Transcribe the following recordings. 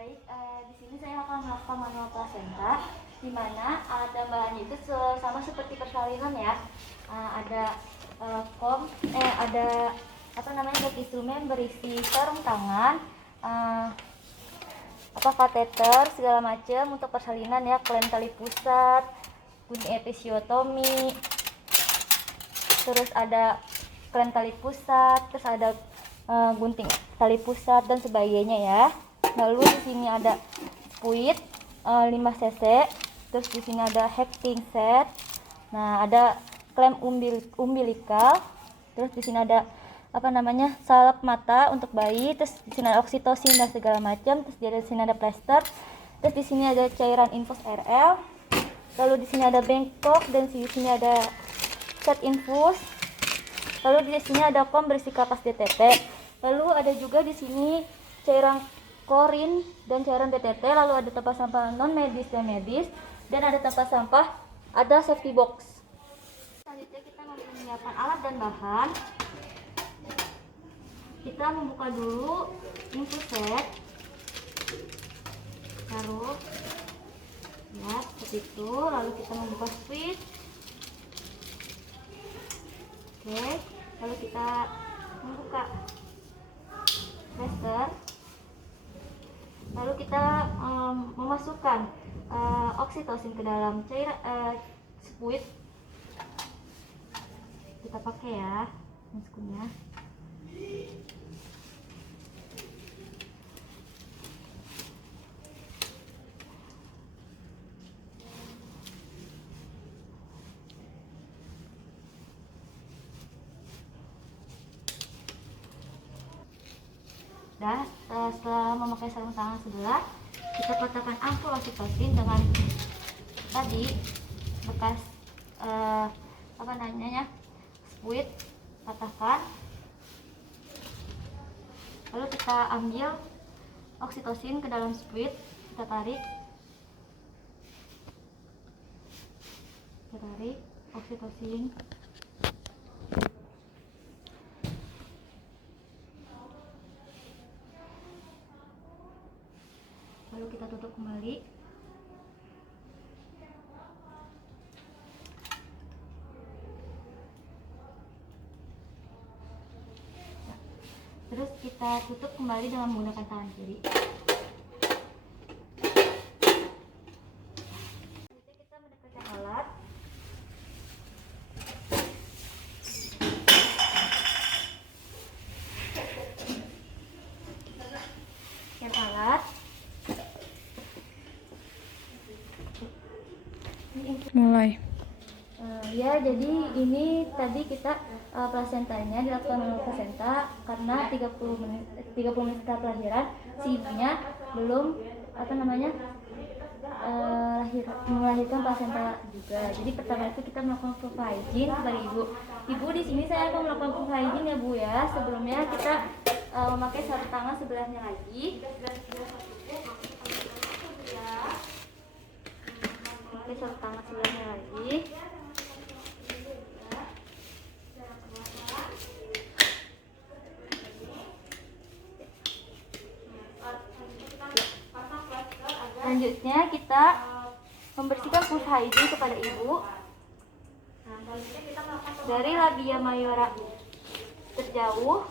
Baik, di sini saya akan melakukan manual plasenta, di mana alat dan bahannya itu sama seperti persalinan ya. Ada ada bak instrumen berisi sarung tangan, kateter segala macam untuk persalinan ya, klem tali pusat, gunting episiotomi, terus ada klem tali pusat, terus ada gunting tali pusat dan sebagainya ya. Lalu di sini ada spuit 5 cc, terus di sini ada hacking set. Nah, ada klem umbilikal, terus di sini ada salep mata untuk bayi, terus di sini ada oksitosin dan segala macam, terus di sini ada plester, terus di sini ada cairan infus RL, lalu di sini ada bengkok dan di sini ada set infus, lalu di sini ada kom berisi kapas DTP, lalu ada juga di sini cairan klorin dan cairan DTT, lalu ada tempat sampah non medis dan medis, dan ada tempat sampah, ada safety box. Selanjutnya kita menyiapkan alat dan bahan. Kita membuka dulu infus set, taruh ya seperti itu, lalu kita membuka switch. Oke, lalu kita membuka plaster, lalu kita memasukkan oksitosin ke dalam cairan spuit. Kita pakai ya masuknya. Dan setelah memakai sarung tangan sebelah, kita kotakkan ampul oksitosin dengan tadi bekas spuit, patahkan. Lalu kita ambil oksitosin ke dalam spuit, kita tarik oksitosin. Lalu kita tutup kembali. Terus kita tutup kembali dengan menggunakan tangan kiri. Selanjutnya kita mendekatkan alat. Mulai. Ya, jadi ini tadi kita plasentanya dilakukan manual plasenta karena 30 menit setelah kelahiran si ibunya belum melahirkan plasenta juga. Jadi pertama itu kita melakukan proof hygiene kepada ibu. Ibu, di sini saya akan melakukan proof hygiene ya Bu ya. Sebelumnya kita memakai sarung tangan sebelahnya lagi. Pakai sarung tangan sebelahnya lagi. Selanjutnya kita membersihkan pus hygiene kepada ibu. Dari labia mayora terjauh,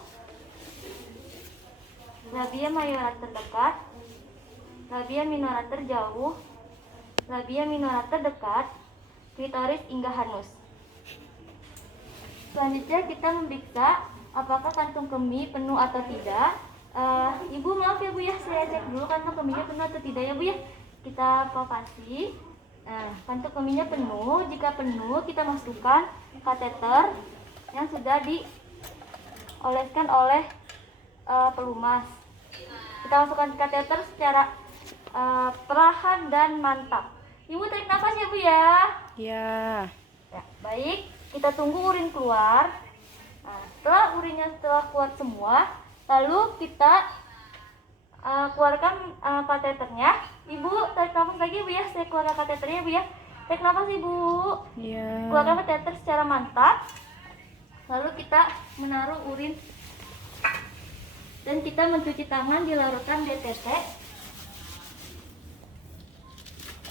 labia mayora terdekat, labia minora terjauh, labia minora terdekat, klitoris hingga hanus. Selanjutnya kita memeriksa apakah kantung kemih penuh atau tidak. Ibu maaf ya Bu ya, saya cek dulu kantung kemihnya penuh atau tidak ya Bu ya. Kita palpasi. Kantung kemihnya penuh. Jika penuh, kita masukkan kateter yang sudah dioleskan oleh pelumas. Kita masukkan kateter secara perlahan dan mantap. Ibu tarik nafas ya Bu ya. Ya. Ya, baik. Kita tunggu urin keluar. Setelah urinnya keluar semua, lalu kita keluarkan kateternya. Ibu tarik nafas lagi Bu ya. Saya keluarkan kateternya Bu ya. Tarik nafas Ibu. Ya. Keluarkan kateter secara mantap. Lalu kita menaruh urin dan kita mencuci tangan di larutan DTT.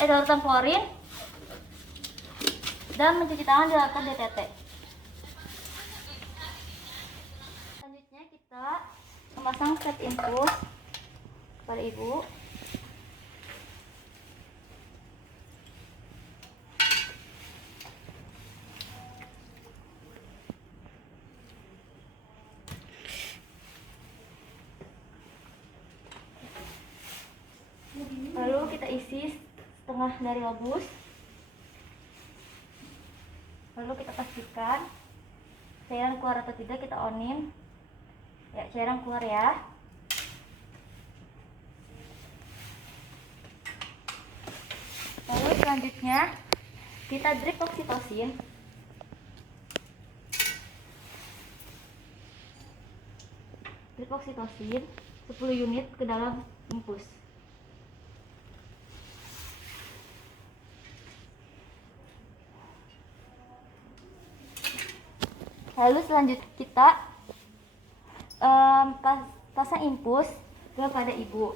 larutan klorin, dan mencuci tangan dilakukan DTT. Selanjutnya kita memasang step infus kepada ibu. Lalu kita isi setengah dari lobus. Lalu kita pastikan cairan keluar atau tidak, kita onin. Ya, cairan keluar ya. Lalu selanjutnya kita drip oksitosin. Drip oksitosin 10 unit ke dalam infus. Lalu selanjutnya kita pasang infus kepada ibu.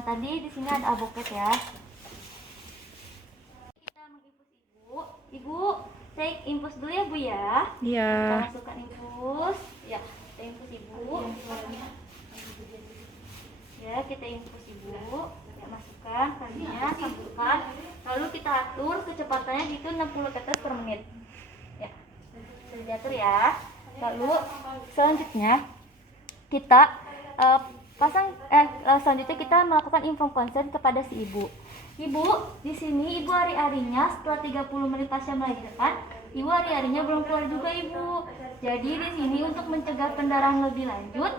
Tadi di sini ada aboket ya. Kita menginfus ibu. Ibu, saya infus dulu ya Bu ya. Iya. Kita masukkan infus. Ya, kita infus ibu. Ya, kita infus ibu. Ya, masukkan kalinya, sambungkan. Lalu kita atur kecepatannya itu 60 tetes per menit. Ya, sudah diatur ya. Lalu selanjutnya kita selanjutnya kita melakukan inform consent kepada si ibu. Ibu, di sini ibu hari-harinya setelah 30 menit pasca melahirkan, ibu hari-harinya belum keluar juga ibu. Jadi di sini untuk mencegah pendarahan lebih lanjut,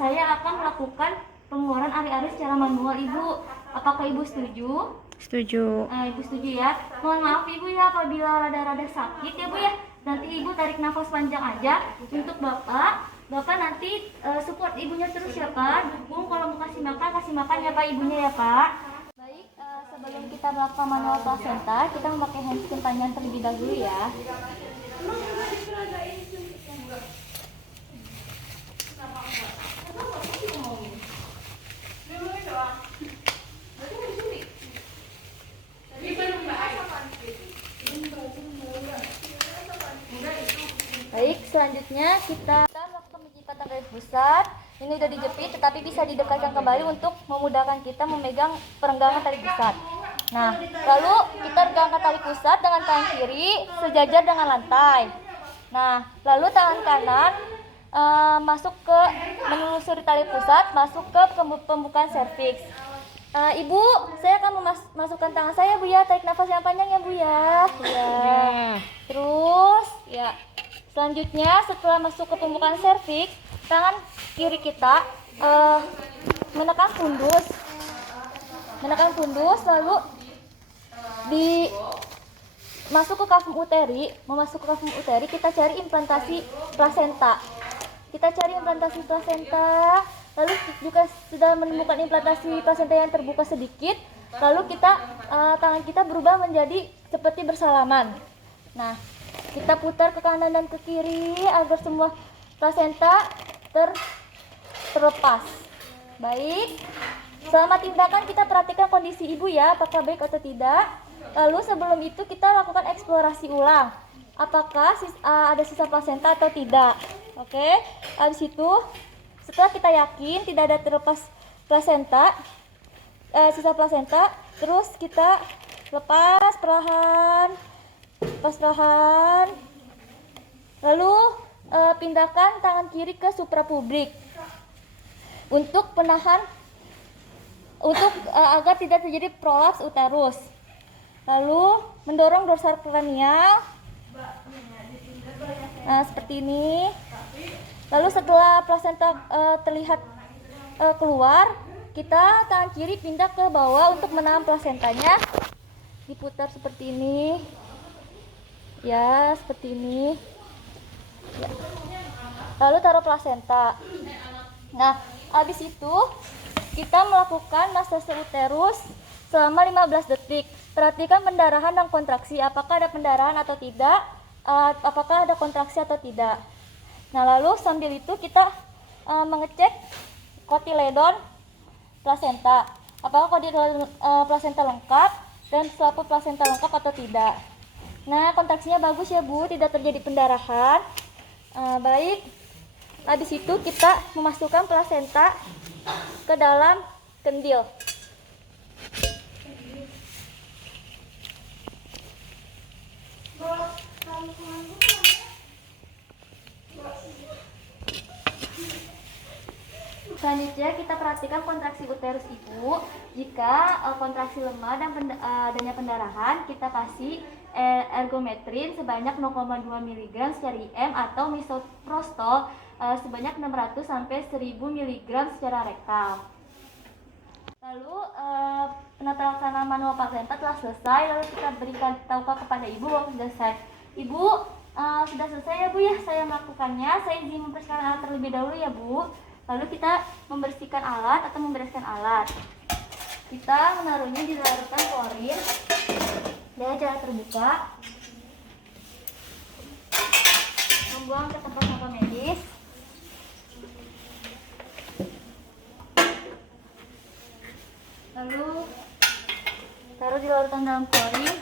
saya akan melakukan pengeluaran hari-hari secara manual ibu. Apakah ibu setuju? Setuju. Ibu setuju ya. Mohon maaf ibu ya apabila rada-rada sakit ya bu ya. Nanti ibu tarik nafas panjang aja. Untuk bapak nanti support ibunya terus ya pak. Dukung kalau mau kasih makan ya pak ibunya ya pak. Baik, sebelum kita melakukan manual placenta, kita memakai handskin panjang terlebih dahulu ya. Baik, selanjutnya kita melakukan penjepatan dari pusat. Ini sudah dijepit, tetapi bisa didekatkan kembali untuk memudahkan kita memegang perenggangan tali pusat. Nah, lalu kita regangkan tali pusat dengan tangan kiri sejajar dengan lantai. Nah, lalu tangan kanan masuk ke menelusuri tali pusat, masuk ke pembukaan serviks. Ibu, saya akan memasukkan tangan saya Bu ya, tarik nafas yang panjang ya Bu ya. Ya. Terus, ya. Selanjutnya setelah masuk ke pembukaan serviks, tangan kiri kita menekan fundus, lalu masuk ke kafum uteri. Memasuk ke kafum uteri, kita cari implantasi plasenta. Lalu juga sudah menemukan implantasi plasenta yang terbuka sedikit, lalu tangan kita berubah menjadi seperti bersalaman. Nah, kita putar ke kanan dan ke kiri agar semua plasenta terlepas. Baik. Selama tindakan kita perhatikan kondisi ibu ya, apakah baik atau tidak. Lalu sebelum itu kita lakukan eksplorasi ulang. Apakah ada sisa plasenta atau tidak. Oke. Habis itu setelah kita yakin tidak ada terlepas sisa plasenta, terus kita lepas perlahan. Lalu pindahkan tangan kiri ke suprapubrik untuk agar tidak terjadi prolaps uterus. Lalu mendorong dorsal kranial. Nah, seperti ini. Lalu setelah plasenta terlihat keluar, kita tangan kiri pindah ke bawah untuk menahan plasentanya. Diputar seperti ini. Ya, seperti ini. Ya. Lalu taruh plasenta. Nah, habis itu kita melakukan massase uterus selama 15 detik. Perhatikan pendarahan dan kontraksi, apakah ada pendarahan atau tidak, apakah ada kontraksi atau tidak. Nah, lalu sambil itu kita mengecek kotiledon plasenta. Apakah kotiledon plasenta lengkap? dan selaput plasenta lengkap atau tidak. Nah, kontraksinya bagus ya Bu, tidak terjadi pendarahan. Baik, habis itu kita memasukkan plasenta ke dalam kendil. Selanjutnya kita perhatikan kontraksi uterus ibu. Jika kontraksi lemah dan adanya pendarahan, kita kasih ergometrin sebanyak 0,2 mg secara IM atau misoprostol sebanyak 600 sampai 1000 mg secara rektal. Lalu penata laksana manual plasenta telah selesai, lalu kita berikan tahukah kepada ibu bahwa sudah selesai. Ibu, sudah selesai ya Bu ya, saya melakukannya. Saya izin membersihkan alat terlebih dahulu ya Bu. Lalu kita membersihkan alat atau membereskan alat. Kita menaruhnya di larutan klorin dengan cara terbuka. Membuang ke tempat sampah medis. Lalu taruh di larutan dalam klorin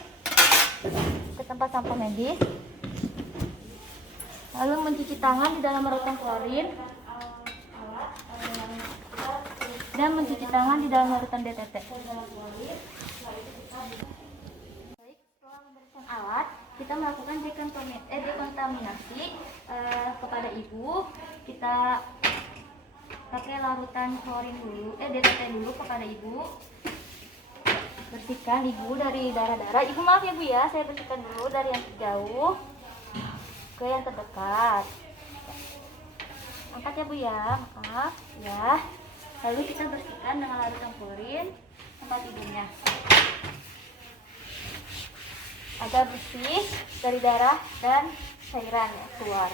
ke tempat sampah medis. Lalu mencuci tangan di dalam larutan klorin dan mencuci tangan di dalam larutan DTT. Baik, setelah membersihkan alat, kita melakukan dekontaminasi kepada ibu. Kita pakai larutan klorin dulu, DTT dulu kepada ibu. Bersihkan ibu dari darah-darah. Ibu maaf ya Bu ya, saya bersihkan dulu dari yang terjauh ke yang terdekat. Angkat ya Bu ya, maaf ya. Lalu kita bersihkan dengan larutan klorin tempat ibunya agar bersih dari darah dan cairan yang keluar.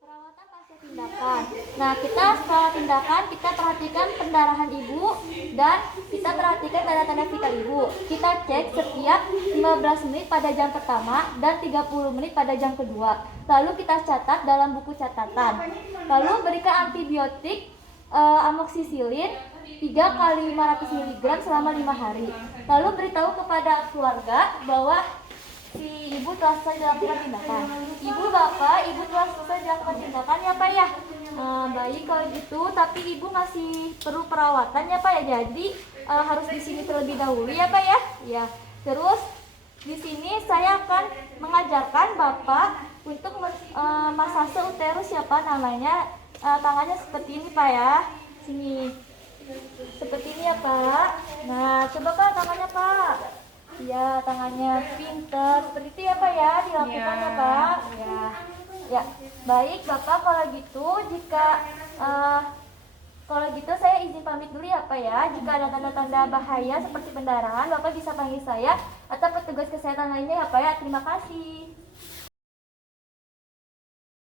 Perawatan pasca tindakan. Nah, kita setelah tindakan kita perhatikan pendarahan ibu dan kita perhatikan tanda-tanda vital ibu. Kita cek setiap 15 menit pada jam pertama dan 30 menit pada jam kedua. Lalu kita catat dalam buku catatan. Lalu berikan antibiotik amoksisilin 3 kali 500 mg selama 5 hari. Lalu beritahu kepada keluarga bahwa si ibu telah selesai dilakukan tindakan. Ibu bapak, ibu telah selesai dilakukan tindakan ya Pak ya. Baik kalau gitu, tapi ibu masih perlu perawatan ya Pak ya. Jadi harus di sini terlebih dahulu ya Pak ya. Ya. Terus di sini saya akan mengajarkan bapak untuk masase uterus ya Pak namanya. Tangannya seperti ini Pak ya, sini seperti ini ya Pak. Nah coba Pak tangannya Pak, ya tangannya pinter seperti itu ya Pak ya, dilakukan ya Pak. Ya baik Bapak, kalau gitu jika kalau gitu saya izin pamit dulu ya Pak ya. Jika ada tanda-tanda bahaya seperti pendarahan, Bapak bisa panggil saya atau petugas kesehatan lainnya ya Pak ya. Terima kasih.